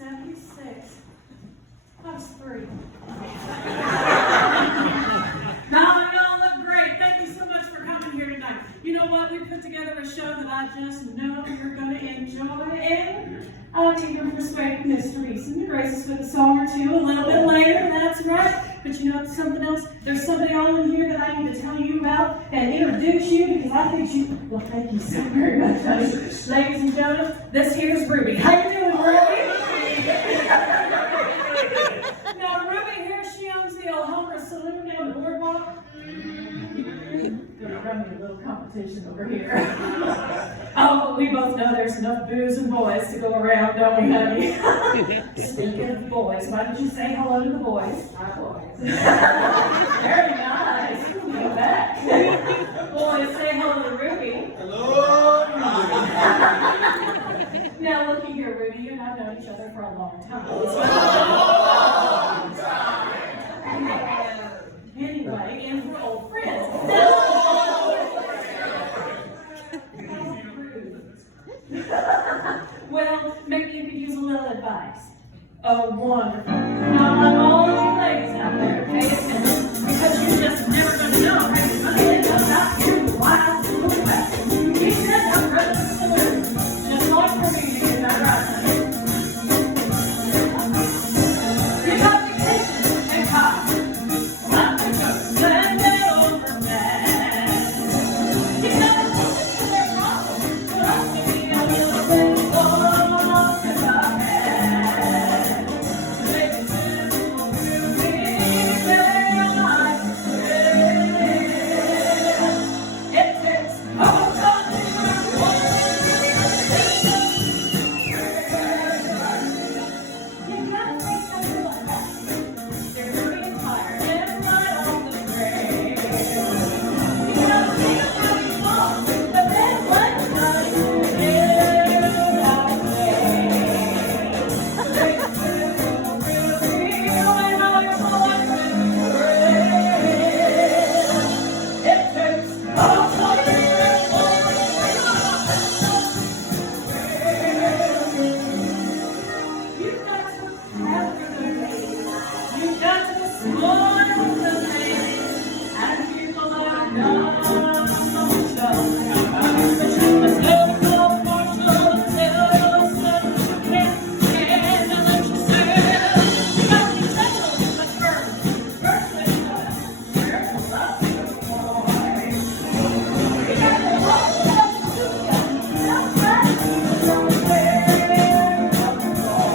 76. I was 3. No, y'all look great. Thank you so much for coming here tonight. You know what? We put together a show that I just know you're going to enjoy, and I'll need your perspective, Mr. Easton, to grace us with a song or two a little bit later. That's right. But you know something else? There's somebody all in here that I need to tell you about and introduce you, because I think you. Well, thank you so very much, honey. Ladies and gentlemen, this here's Ruby. How you doing, Ruby? Now, Ruby here, she owns the old Longbranch Saloon down the boardwalk. Gonna run me a little competition over here. Oh, but we both know there's enough booze and boys to go around, don't we, honey? Speaking of boys, why don't you say hello to the boys? Hi, boys. Very nice. Look at that. Boys, say hello to Ruby. Hello, Ruby. Now, looky here, Ruby, you and I have known each other for a long time. Anyway, and we're old friends. Well, maybe you could use a little advice. Oh, wonderful. Now, I'm all you ladies out there, pay attention, because you're just never going to know how you're going to end up out here in the wild and the west. He said, I'm ready to salute. Just like for me to get that right. You got vacation and coffee. I'm going to send it over back. You got a question to their problem, but I'm going to be a little bit more than I had. Maybe this will be very nice. It takes all time to you gotta take something like that. They're dirty and tired and right on the train. You gotta see it how you want, but then one night you get out there. They will really when I'm born with grace. It takes all time to you've got to have the ladies. You've got to spoil the ladies. And people are dumb. But you must never go partial until you can't stand and let yourself. You gotta be gentle, but first thing you're to love your boy. You gotta love the that's right. Don't wear the boy.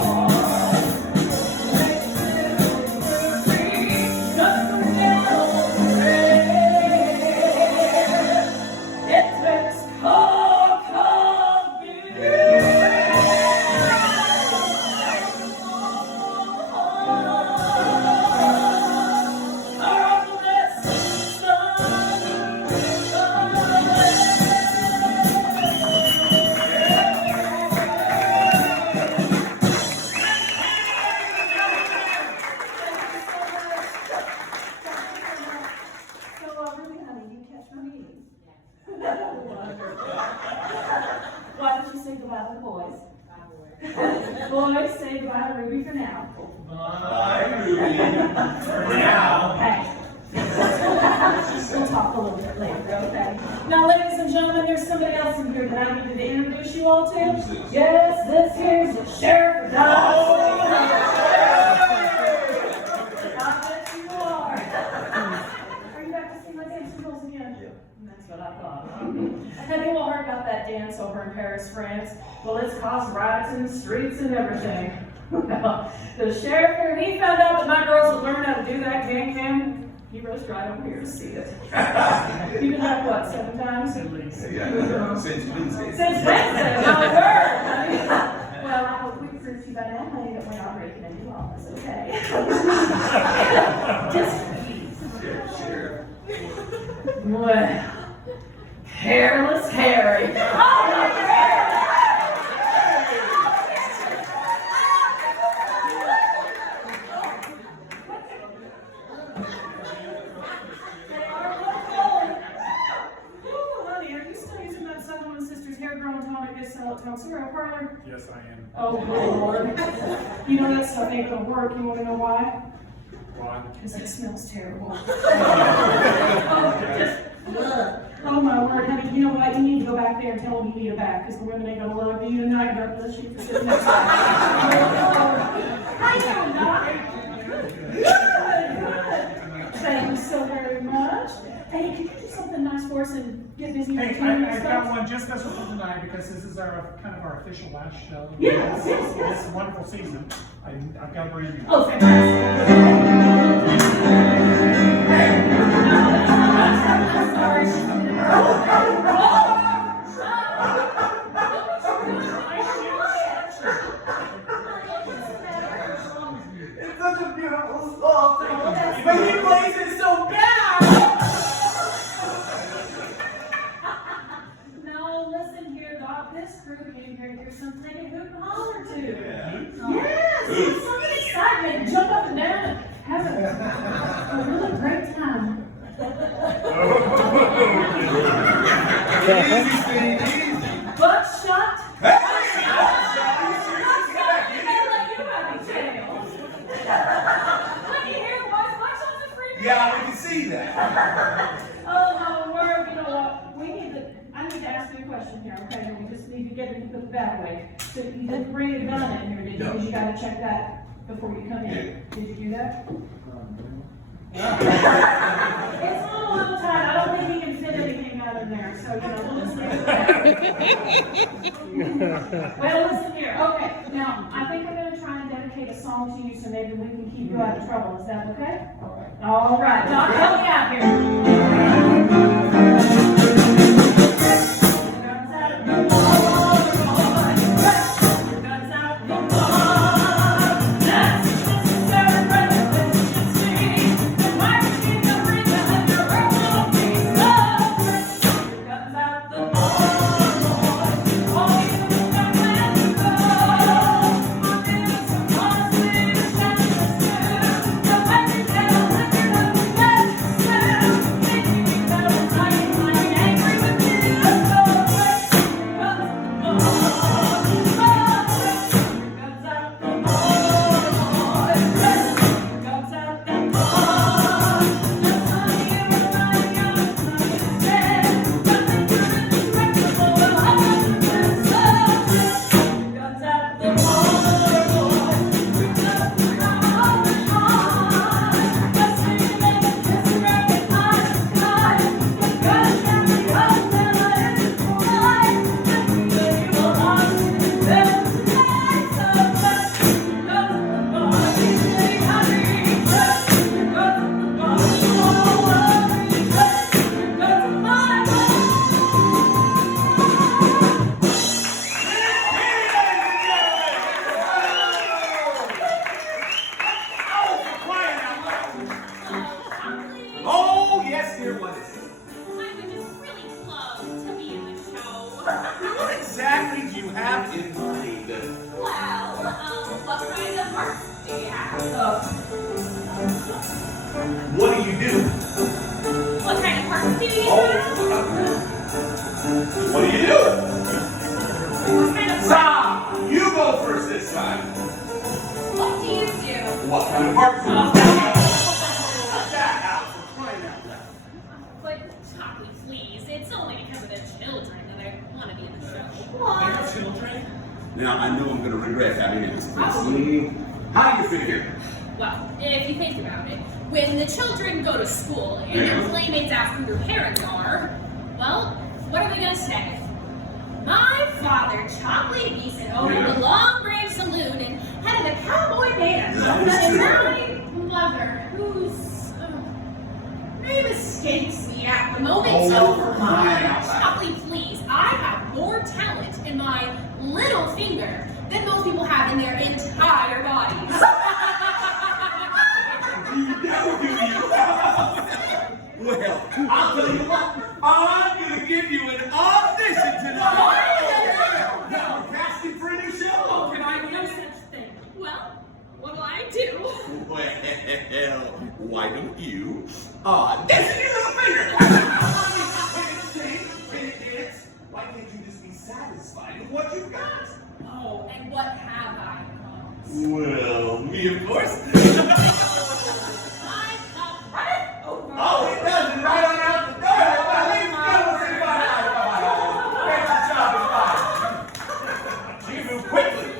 Really, honey, you catch my meetings? Why don't you say goodbye to the boys? Boys, say goodbye to Ruby for now. Bye, Ruby. For now. Hey. We'll talk a little bit later, okay? Now, ladies and gentlemen, there's somebody else in here that I needed to introduce you all to. Who's this? Yes, this here's the Sheriff of Dodge. I bet you are. Are you back to see my dancing girls again? Yeah. That's what I thought. Have you all heard about that dance over in Paris, France? Well, it's caused riots in the streets and everything. Well, the sheriff here, he found out that my girls would learn how to do that can. He rushed right over here to see it. You've been back, what, 7 times? Yeah, since Wednesday. Since Wednesday, my word, honey. Well, I hope we can prove to you by now, honey, that we're not breaking into office, okay? Just please. Sure. Well, hairless Harry. Oh, my God! They are both going. Ooh, honey, are you still using that Sutherland Sisters hair growing tonic this cereal parlor? Yes, I am. Oh, Lord. You know that stuff ain't gonna work. You wanna know why? Why? Because it smells terrible. Oh my word, honey, you know what? You need to go back there and tell them you need a bath, because the women ain't gonna love you tonight. God bless you for sitting next to me. How you doing, Doc? Good. Thank you so very much. Hey, can you do something nice for us and get busy with the Hey, team and I've stuff? got one just special for tonight because this is our kind of our official last show. Yes. This wonderful season. I've got a brand new. Oh, fantastic. I'm sorry. It's such a beautiful song. But he plays it so bad. No, listen here, Doc. This crew came here to hear something to hoot and holler to. Yeah. Yes, it's some excitement. Jump up and down and have a really great time. Butt shut. Yeah, we can see that. Oh my word, you know what? I need to ask you a question here, okay? We just need to get it put the back way. So you didn't bring a gun in here, did you? No. Because you gotta check that before you come in. Yeah. Did you do that? It's a little tight. I don't think he can fit anything out in there, so we'll just leave it there. Well, listen here. Okay, now I think I'm gonna try and dedicate a song to you, so maybe we can keep you out of trouble. Is that okay? All right. Doc, help me out here. Guns out the door, guns out the door. That's necessary prejudice to see. And why we keep the reason that you're all peace of guns out the door, all you got plans to go. I'm feeling some honesty to shine this too. The weapon that I'm looking at the best sound. Making me feel like I'm angry with you. So let's guns out the door, guns out the door, guns out the door. Oh, yes, dear, what is it? I would just really love to be in the show. What exactly do you have in mind? Well, what kind of parts do you have? What do you do? What kind of parts do you Oh, have? what do you do? What kind of parts? Stop! You go first this time. What do you do? What kind of parts do you do? Cut that out for crying out loud. But, Chocolate, please. It's only because of the children that I want to be in the show. What? Children? Now, I know I'm going to regret having asked this. How do you figure? Well, if you think about it, when the children go to school and their playmates ask who their parents are, well, what are they going to say? My father, Chocolate Beeson, owned the Longbranch Saloon and had a cowboy band. And my mother, whose name escapes me at the moment, Oh, so crying out loud. Chocolate, please, I have more talent in my little finger than most people have in their entire bodies. You never do you. Well, I'll tell you what. I'm going to give you an audition tonight. Now, we're casting for a new show. Can I do no such thing? Well, what do I do? Well, why don't you audition your little finger? Can it dance? Why can't you just be satisfied with what you've got? Oh, and what have I? Well, me, of course. I come running over. Oh, it does, and right on out the door. Well, ladies and gentlemen, say bye. Great job, you move quickly.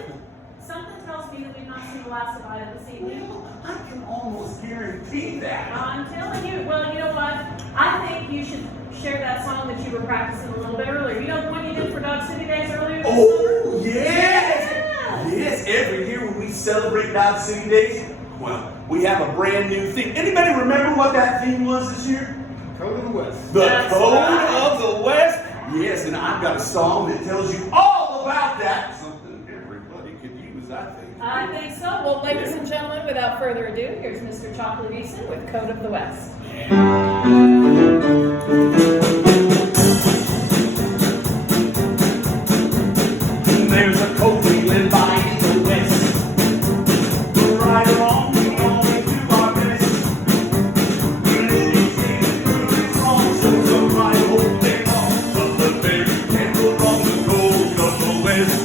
Something tells me that we've not seen the last of Ida this evening. I can almost guarantee that. I'm telling you. Well, you know what? I think you should share that song that you were practicing a little bit earlier. You know the one you did for Dog City Days earlier this summer? Oh, yes! Yes, every year when we celebrate Dodge City Days, well, we have a brand new theme. Anybody remember what that theme was this year? Code of the West. The That's Code right. of the West. Yes, and I've got a song that tells you all about that. Something everybody could use, I think. I think so. Well, ladies and gentlemen, without further ado, here's Mr. Chocolate Eason with Code of the West. There's a code we live by in the West. Right or wrong, we always do our best. When anything is proved wrong, so right whole day long. But the very can't go wrong, the code of the West.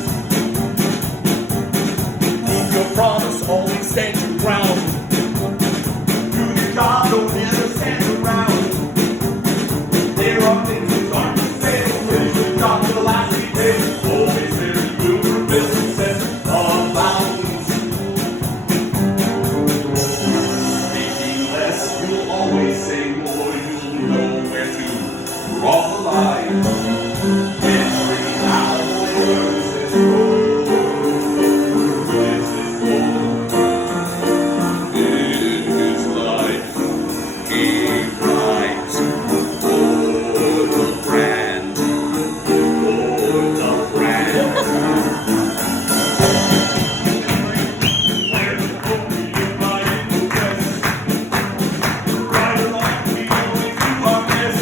Keep your promise, always stand your ground. Do your job, don't ever stand around. There are things that aren't for sale. Finish your job to the last day. Always there you will reveal success abounds. Speaking less, you'll always say more. You'll know where to draw the line. Every hour is gold. This is gold. In his life, he writes for the brand. For the brand. Where the hope we live by in the West. Right or wrong, we always do our best.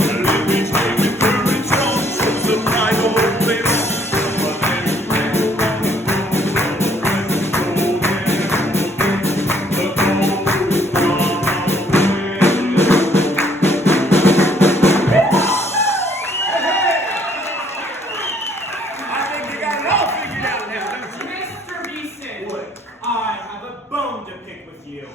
Live each day with courage strong. Shows the pride of hope they long. But every man will run the road. The goal is gone I think you got it all figured out now, don't you? Mr. Beeson, What? I have a bone to pick with you.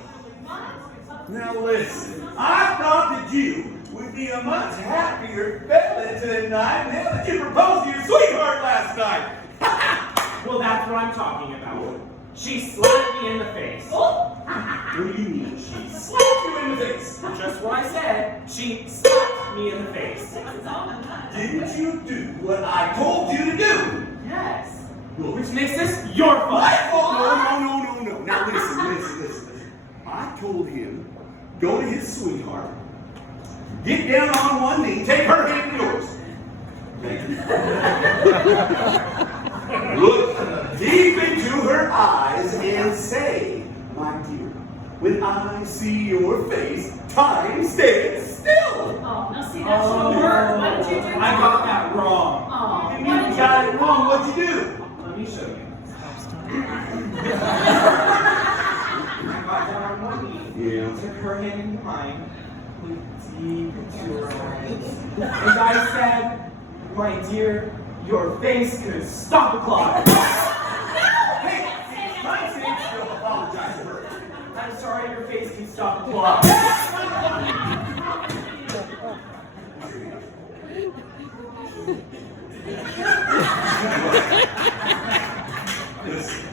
Now listen, I thought that you would be a much happier fella tonight now that you proposed to your sweetheart last night. Well, that's what I'm talking about. She slapped me in the face. What do you mean she slapped you in the face? Just what I said. She slapped me in the face. Didn't you do what I told you to do? Yes. Well, Which makes this your fault. my fault? No. Now listen. I told him, go to his sweetheart, get down on one knee, take her hand in yours. Thank you. Look deep into her eyes and say, my dear, when I see your face, time stands still. Oh, now see, that's your work. What did you do? I got that wrong. Oh, You what did you got it do? wrong. What'd you do? Let me show you. I got down on one knee. Yeah. Took her hand in mine. Looked deep into her eyes. And I said, my dear, your face could stop a clock. Hey, time stands still. Apologize to her. I'm sorry, your face can stop a clock. Listen,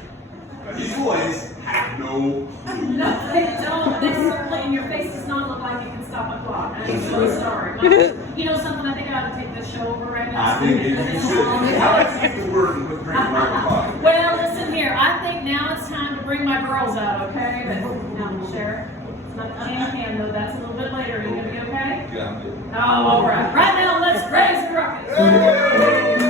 these boys have no clue. No, they don't. They certainly, and your face does not look like you can stop a clock. I'm so sorry. But, you know something? I think I ought to take this show over right now. I think you should. How about you get to work and quit drinking my coffee? Well, listen here. I think now it's time to bring my girls out, okay? But, now, Sheriff, it's not the hand, though. That's a little bit later. Are you going to be okay? Yeah, I'm good. Oh, all right. Right now, let's raise the rocket.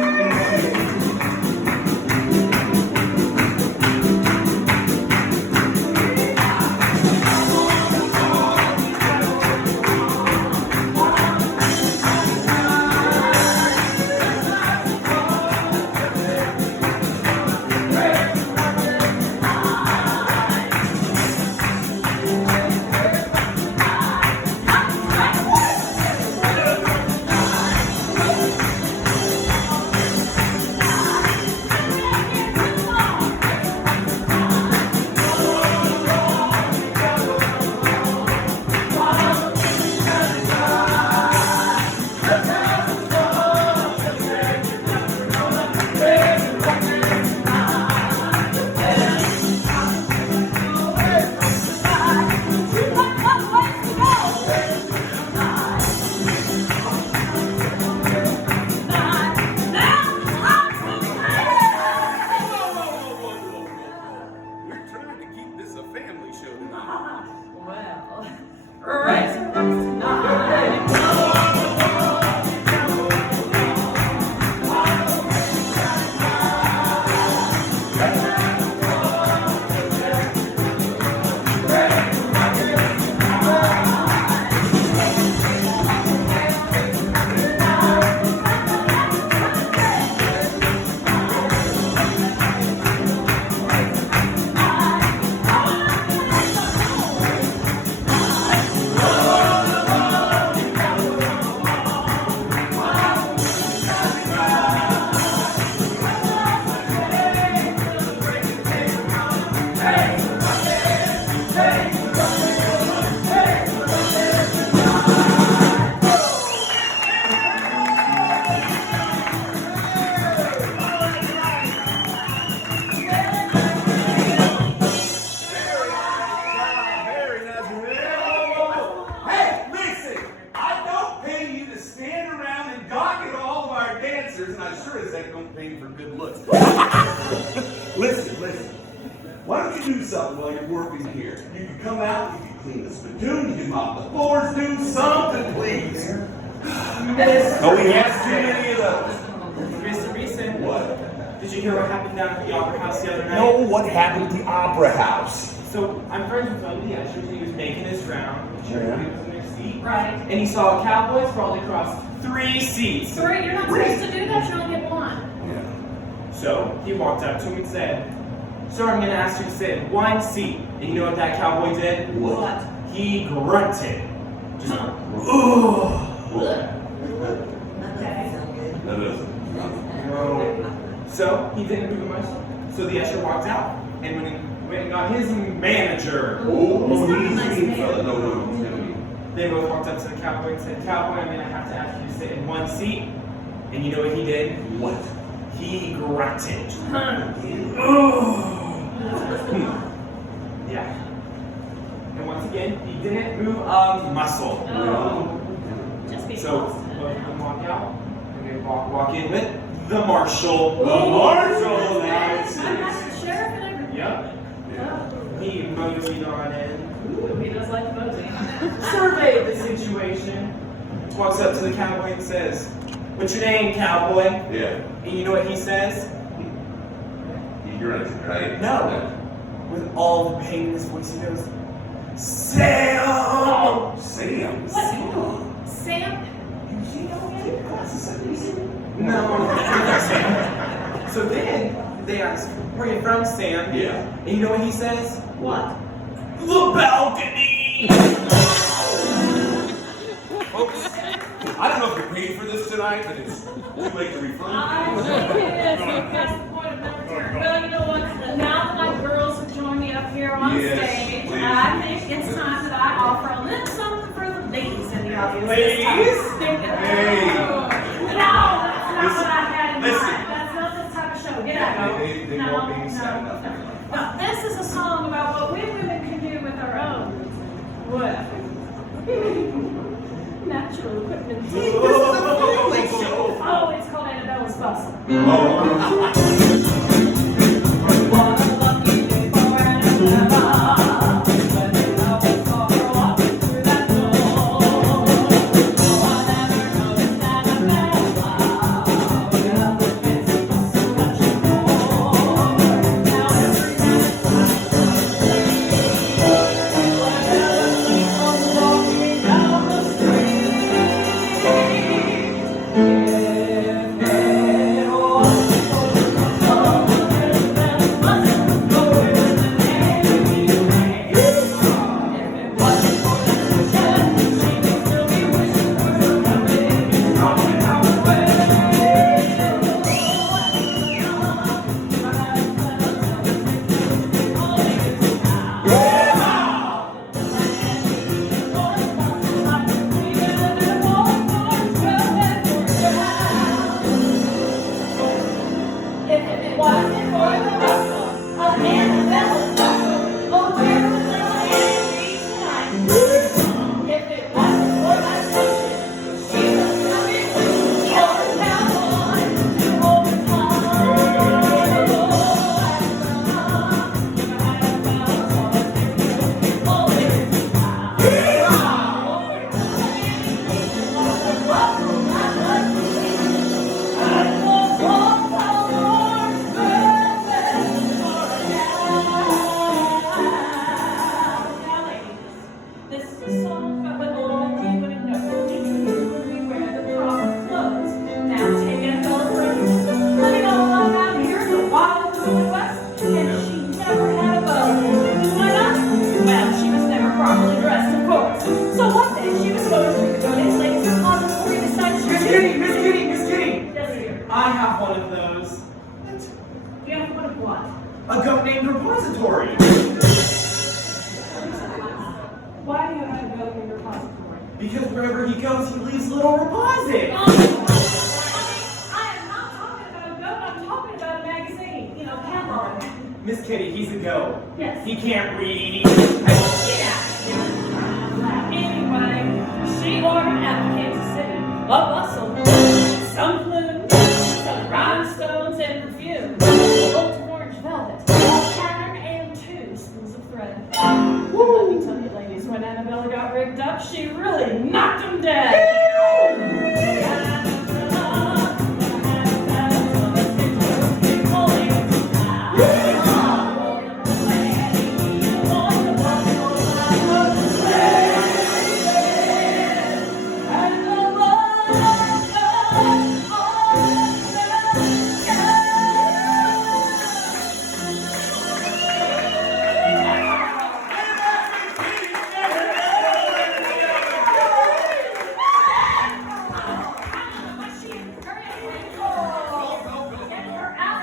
Listen, why don't you do something while you're working here? You can come out, you can clean the spittoon, you can mop the floors, do something, please. Oh, we have too many of those. Mr. Beeson, What? did you hear what happened down at the Opera House the other night? No, what happened at the Opera House? So I'm friends with one of the ushers. He was making his round. Sure, Yeah. he was in their seat. Right. And he saw a cowboy sprawled across 3 seats. Three, you're not supposed to do that, you only get one. Yeah. So he walked up to him and said, "Sir, I'm going to ask you to sit in 1 seat." And you know what that cowboy did? What? He grunted. Just, Okay. That doesn't. So he didn't move much. So the usher walked out. And when he went and got his manager, Oh, He's not a easy, nice man. fella. No. they both walked up to the cowboy and said, "Cowboy, I'm going to have to ask you to sit in 1 seat." And you know what he did? What? He grunted. Yeah. And once again, he didn't move a muscle. Oh. Just be So positive. both of them walk out, and they walk in with the marshal. The marshal, That's that's I'm it. not the sheriff and everything. Yep. Oh. He moseyed on in, Ooh, he does like mosey. surveyed the situation, walks up to the cowboy and says, "What's your name, cowboy?" Yeah. And you know what he says? You're right. No. With all the pain in his voice, he goes, "Sam!" Sam. What? Sam? No, not Sam. So then they ask, "Where are you from, Sam?" Yeah. And you know what he says? What? The balcony! Folks, I don't know if you're paid for this tonight, but it's too late to refund. I think it is. We've passed the point of no return. Well, you know what? Now that my girls have joined me up here on Yes, stage, please. I think it's time that I offer a little something for the ladies in the audience. Ladies? Hey. No, that's not what I had in Listen. mind. That's not this type of show. Get out. They No, won't be sad no, enough. no. No, this is a song about what we women can do with our own. What? Natural equipment. This is a family show. Oh, it's called Annabella's Bustle. What a lucky day for Annabella. When the cowboy saw her walking through that door. Oh, I never noticed Annabella without the fancy bustle that she wore. Now every night Annabella keeps on walking down the street. If it wasn't for the rustle of Annabella's bustle, oh, where would the land be tonight? If it wasn't for that notion, she would still be with your cowboy to hold the This is a song about what only we would have known. We wear the proper clothes. Now take Annabella for instance. Living all alone out here in the wild Wild West, and she never had a beau. Why not? Well, she was never properly dressed, of course. So one day she was going through the Godin's Ladies Repository and decided she Miss Kitty, Miss Kitty, Miss Kitty! Yes, dear. I have one of those. You have one of what? A goat named Repository. Why do you have to go in your repository? Because wherever he goes, he leaves little reposits. I am not talking about a goat, I'm talking about a magazine. You know, catalog. Miss Kitty, he's a goat. Yes. He can't read. Get out of here. Anyway, she ordered out of Kansas City a bustle, some plumes, some rhinestones and perfume, old orange velvet, up, she really knocked him dead.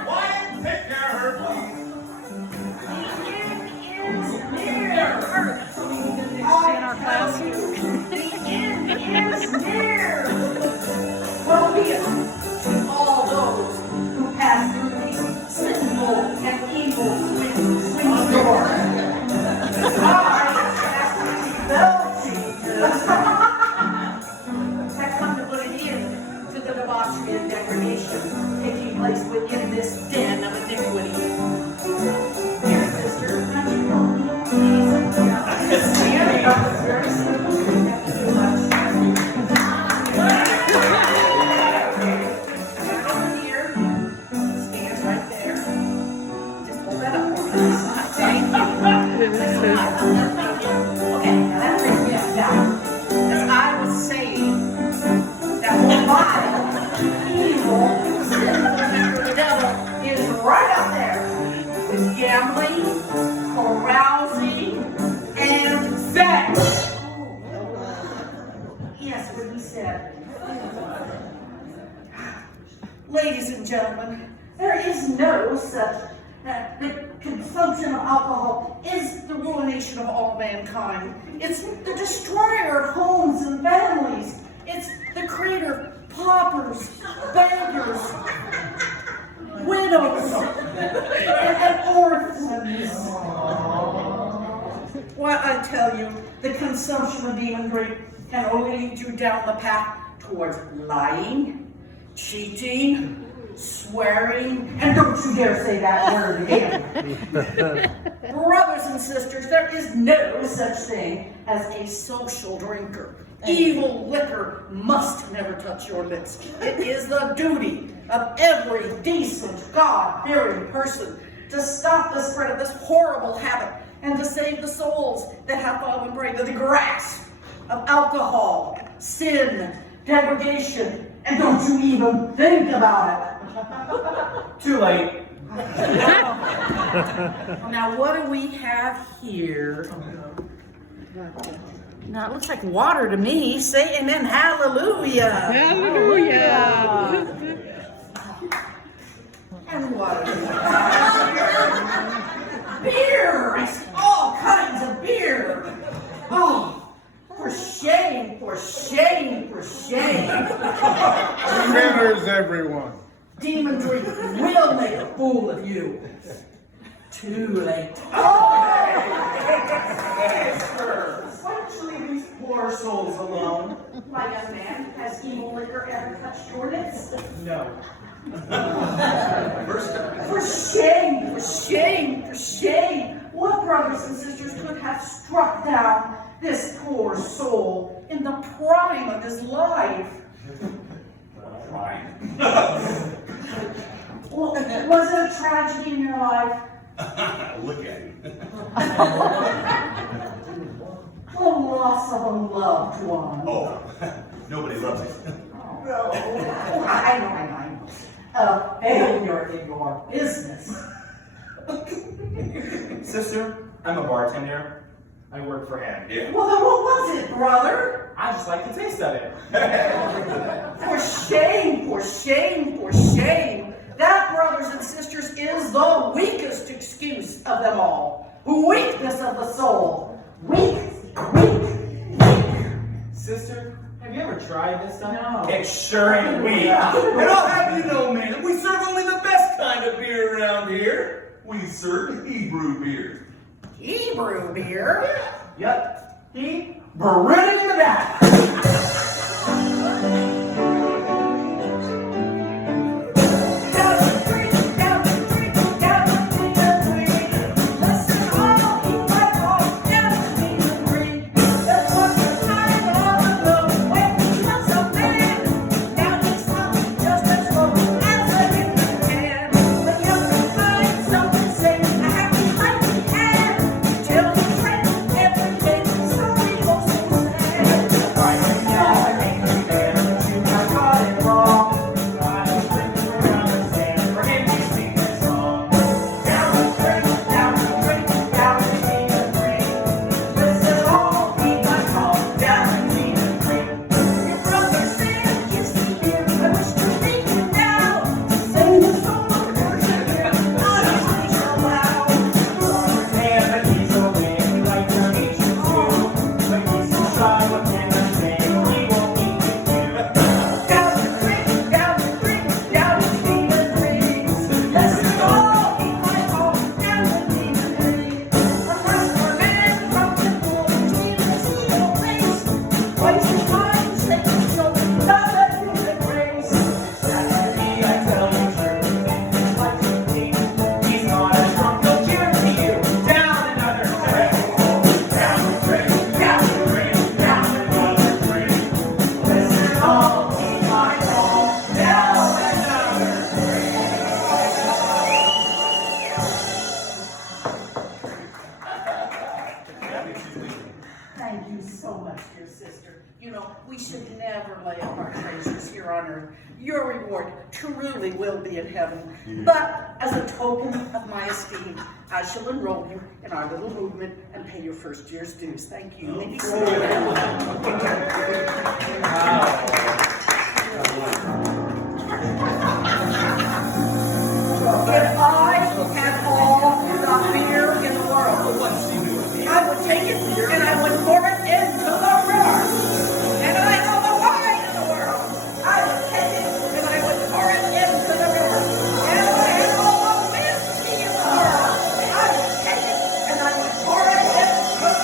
Wyatt, take care of her, Well, be it to all those who pass through these sinful and evil swinging doors. Have come to put an end to the debauchery and degradation taking place within this den of iniquity. Dear sister, how do you know? It's very simple. You have to do much. Stands right there. Just hold that up for me. Okay, now that brings me up down. As I was saying, that whole vile, evil, sinful, the devil is right up there with gambling, carousing, and sex. Yes, what he said. Ladies and gentlemen, there is no such the consumption of alcohol is the ruination of all mankind. It's the destroyer of homes and families. It's the creator of paupers, beggars, widows, and orphans. Well, I tell you, the consumption of demon drink can only lead you down the path towards lying, cheating, swearing, and don't you dare say that word again. Brothers and sisters, there is no such thing as a social drinker. Evil liquor must never touch your lips. It is the duty of every decent, God-fearing person to stop the spread of this horrible habit and to save the souls that have fallen prey to the grasp of alcohol, sin, degradation, and don't you even think about it. Too late. Now, what do we have here? Now, it looks like water to me. Say amen, hallelujah. Hallelujah. And water. Beer! I see all kinds of beer. Oh, for shame, for shame, for shame. Manners, everyone. Demon drink will make a fool of you. Too late. Why don't you leave these poor souls alone? My young man, has evil liquor ever touched your lips? No. For shame, for shame, for shame. What brothers and sisters could have struck down this poor soul in the prime of his life? Prime. Well, was it a tragedy in your life? Look at him. The loss of a loved one. Oh, nobody loves it. No. I know. Failure in your business. Sister, I'm a bartender. I work for him. Yeah. Well, then what was it, brother? I just like the taste of it. For shame, for shame, for shame. That, brothers and sisters, is the weakest excuse of them all. Weakness of the soul. Weak. Sister, have you ever tried this stuff? No. It's sure ain't weak. And I'll have you know, man, we serve only the best kind of beer around here. We serve Hebrew beer. Hebrew beer? Yep. He brewed it in the back. Listen, all you white boys, get a demon drink. That's what you're so much, dear sister. You know, we should never lay up our treasures here on earth. Your reward truly will be in heaven. But as a token of my esteem, I shall enroll you in our little movement and pay your first year's dues. Thank you. Maybe so. If I had all the beer in the world, I would take it and I would pour it into the river. And I had all the wine in the world, I would take it and I would pour it into the river. And I had all the whiskey in the world, I would take it and I would pour it into the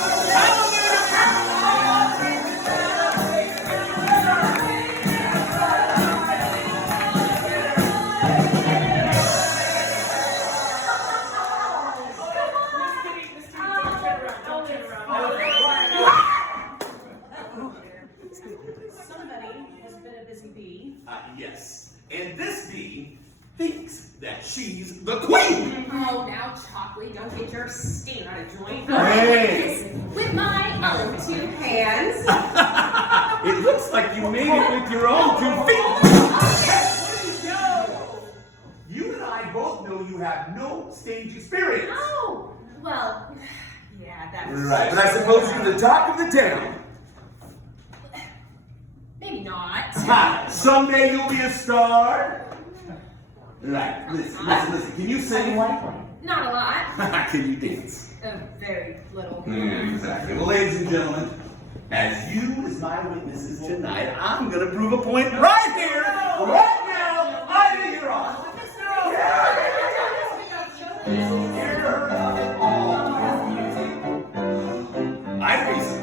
Somebody has been a busy bee. Yes. And this bee thinks that she's the queen. Oh, now, Chocolate, don't get your stain on a joint. Hey. With my own 2 hands. It looks like you made it with your own 2 feet. You and I both know you have no stage experience. Oh, well, yeah, that's Right, but I suppose you're the talk of the town. maybe not. Ha! Someday you'll be a star. Right, listen. Can you sing? Not a lot. Can you dance? Very little. Exactly. Well, ladies and gentlemen, as you as my witnesses tonight, I'm going to prove a point right here, right now. I think you're on. I'm reason.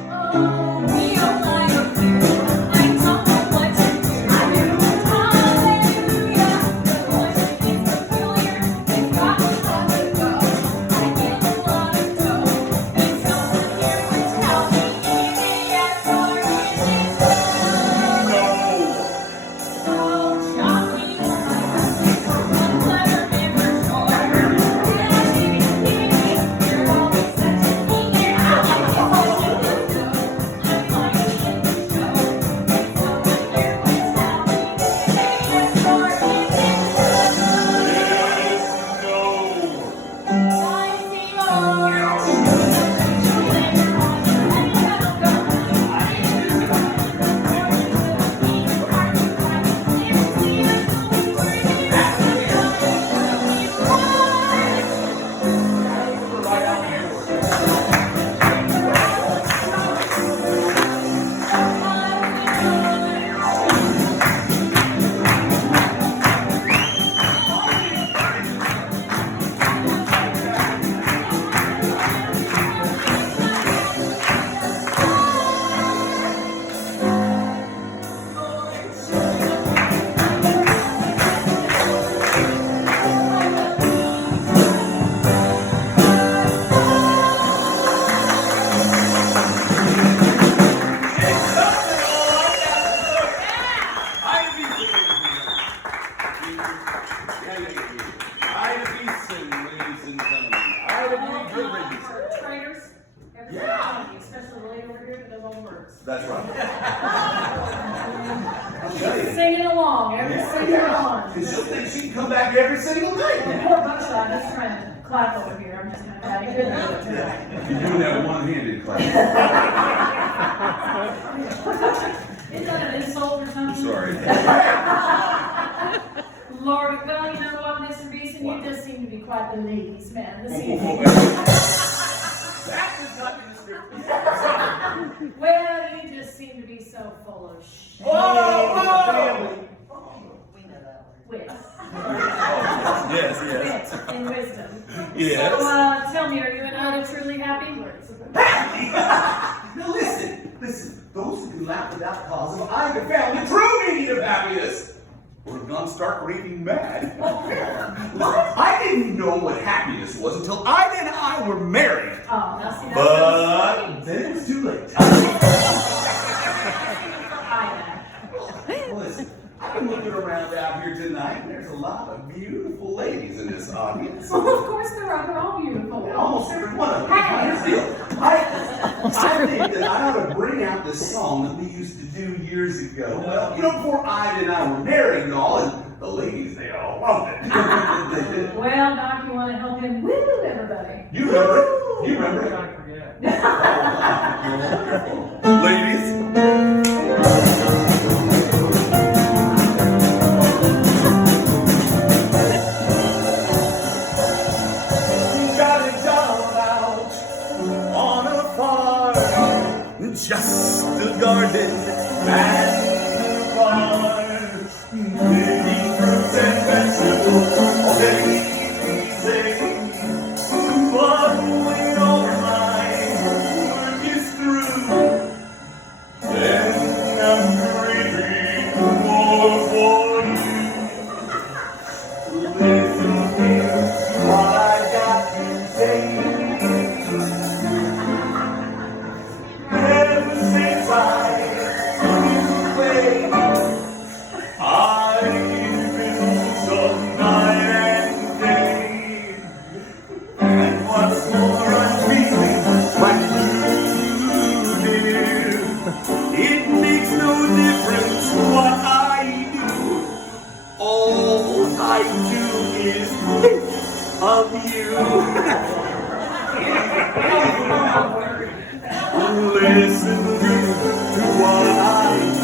That's right. Singing along, singing along. Because she'll think she can come back every single night. Poor Buckshot, just trying to clap over here. I'm just going to have a good night tonight. You're doing that one-handed clap. Is that an insult or something? Sorry. Lord, well, you know what, Mr. Beeson, you just seem to be quite the ladies' man this evening. That is not in the script. Well, you just seem to be so full of shit. We know that one. Wit. Yes. Wit and wisdom. Yes. So, tell me, are you and Ida truly happy? Now listen. Those who can laugh without cause have either found the true meaning of happiness or have gone stark raving mad. I didn't know what happiness was until Ida and I were married. Oh, now see, that's But then it was too late. Well, listen, I've been looking around out here tonight, and there's a lot of beautiful ladies in this audience. Well, of course there are. They're all beautiful. Almost every one of them. Hey. Here's the deal. I think that I ought to bring out this song that we used to do years ago. Well, you know, before Ida and I were married and all, and the ladies, they all loved it. Well, Doc, you want to help him woo everybody? You remember it? You remember it? I forget. Ladies. Got a job out on a farm, just a garden and a barn, picking fruits and vegetables all day. But when all my work is through, then I'm craving more for you. Listen here, what I got to say. Ever since I've been away, I've been some night and day. And what's more, I'm feeling like you, dear. It makes no difference what I do. All I do is think of you. Listen to what I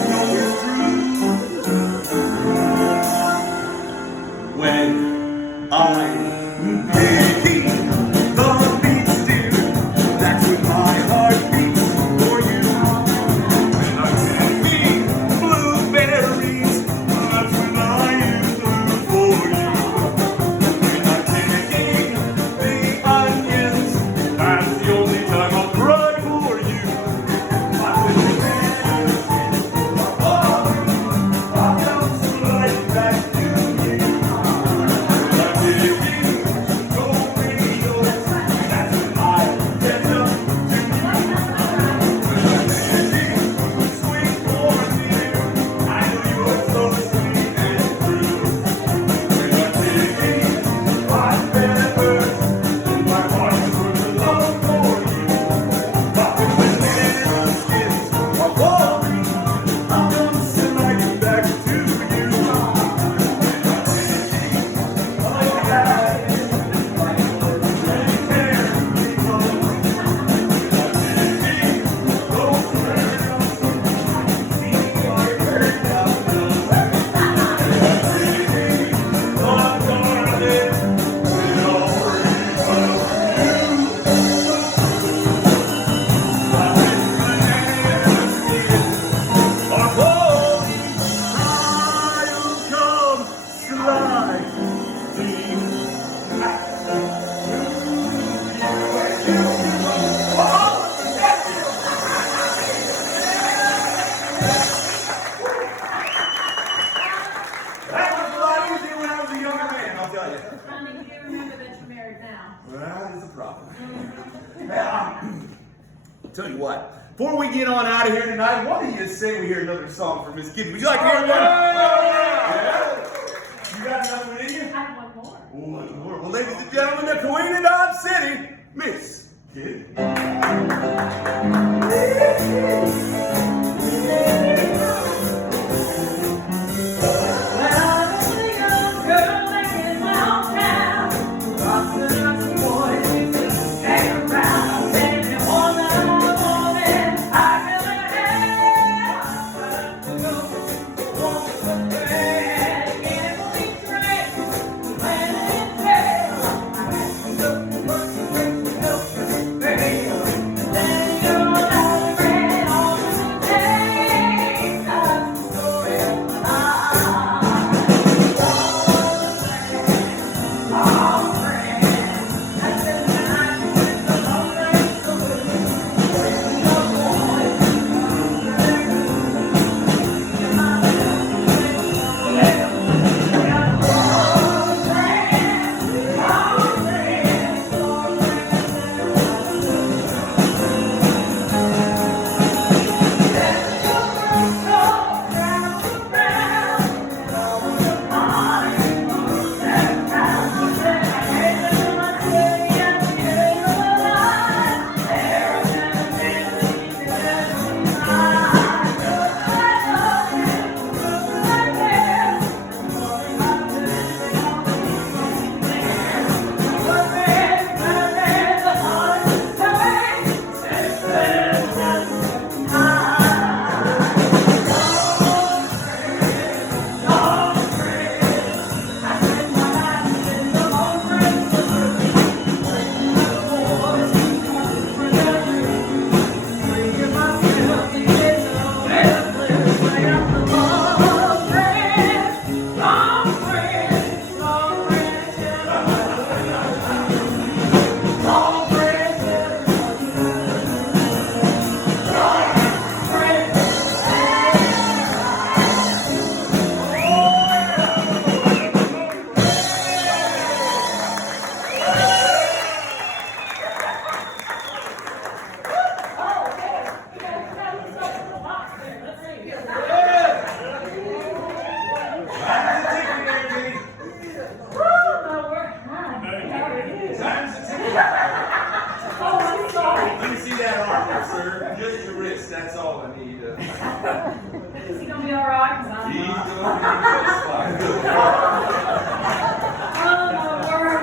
know is true. When I'm picking the beets, dear, that's when my heart beats for you. When I'm picking blueberries, that's when I am blue for you. When I'm picking the onions, that's the only time I'll cry for you. I'm right back to you. That was a lot easier when I was a younger man, I'll tell you. Honey, do you remember that you're married now? Well, that is a problem. I'll tell you what, before we get on out of here tonight, why don't you say we hear another song from Miss Kitty? Would you like to hear one? Yeah? You got another one in you? I have one more. One more. Well, ladies and gentlemen, the Queen of Dodge City, Miss Kitty. Then you're that's all I need. Is he gonna be all right? 'Cause I'm He's not. gonna be just fine. Oh my word.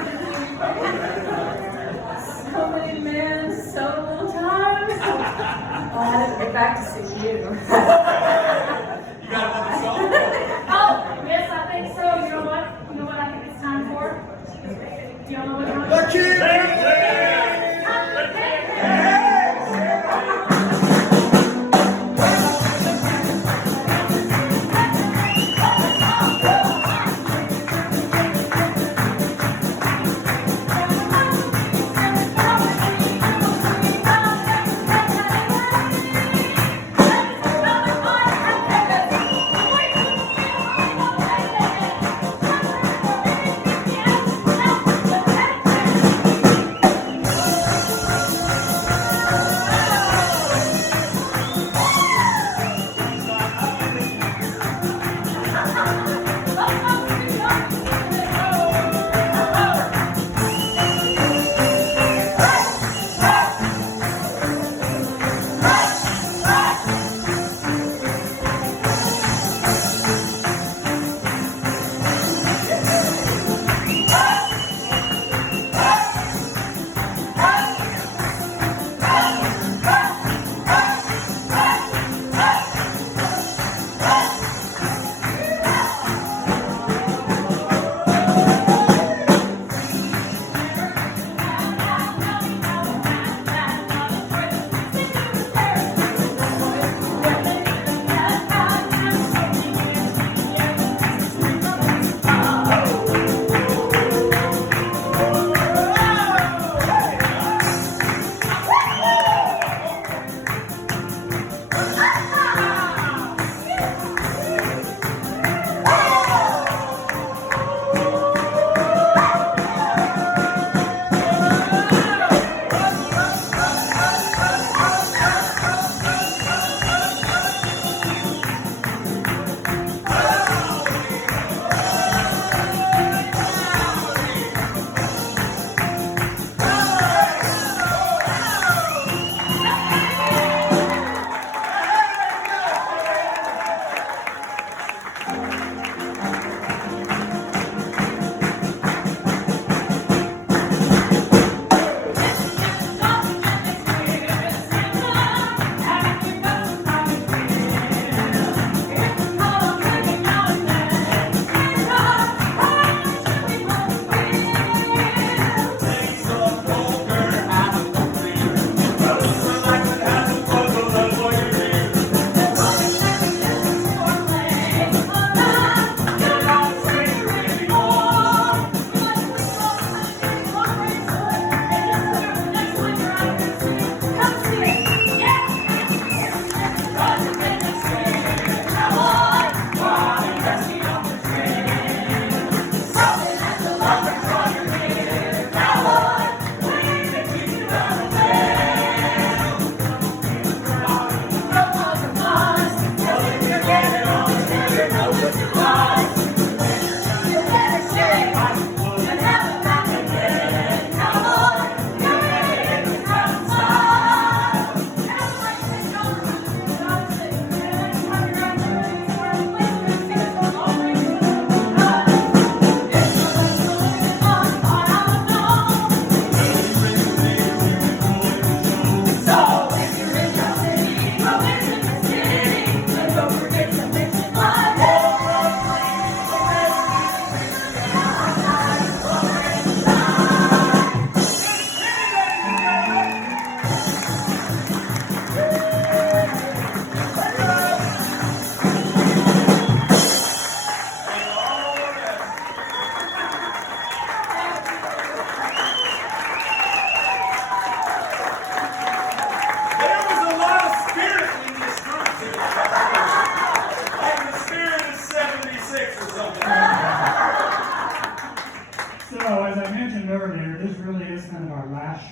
So many men, so little time. Oh, I didn't get back to see you. You got another song? Oh, yes, I think so. You know what? You know what I think it's time for? You don't know what time? The King!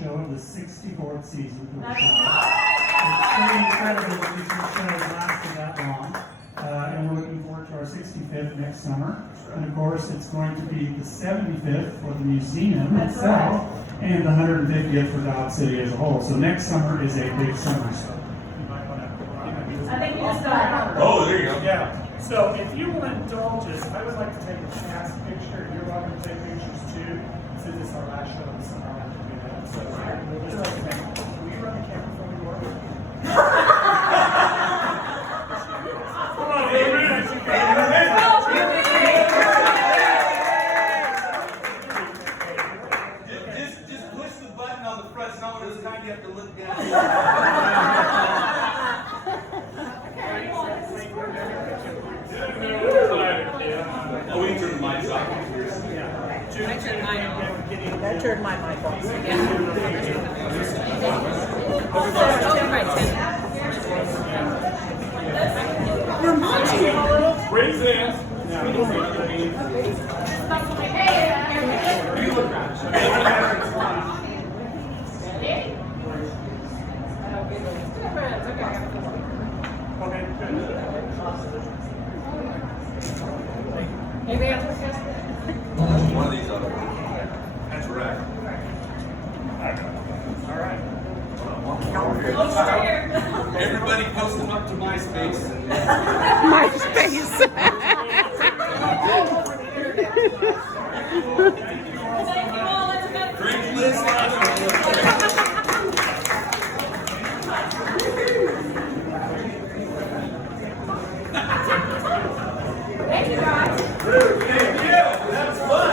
show of the 64th season for the show. It's pretty incredible that these two shows lasted that long. And we're looking forward to our 65th next summer. And of course, it's going to be the 75th for the museum itself, and the 150th for Dodge City as a whole. So next summer is a big summer, so you might want to So if you will indulge us, I would like to take a chance picture. You're welcome to take pictures too. Since it's our last show of the summer, I have to do that. So we'll just take a minute. Will you run the camera for me, Laura? Come on, baby. Just push the button on the front. It's not one of those kind you have to look down. Oh, we need to turn the mics off. I turned mine off. I turned my mic off. Raise hands. Okay, good. Anybody else? One of these other ones. That's right. All right. Everybody post them up to MySpace. Thank you, guys. Thank you. That was fun.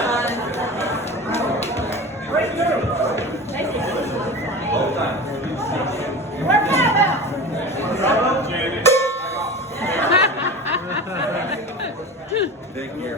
Thank you. Both times. Where's that Janet. Thank you.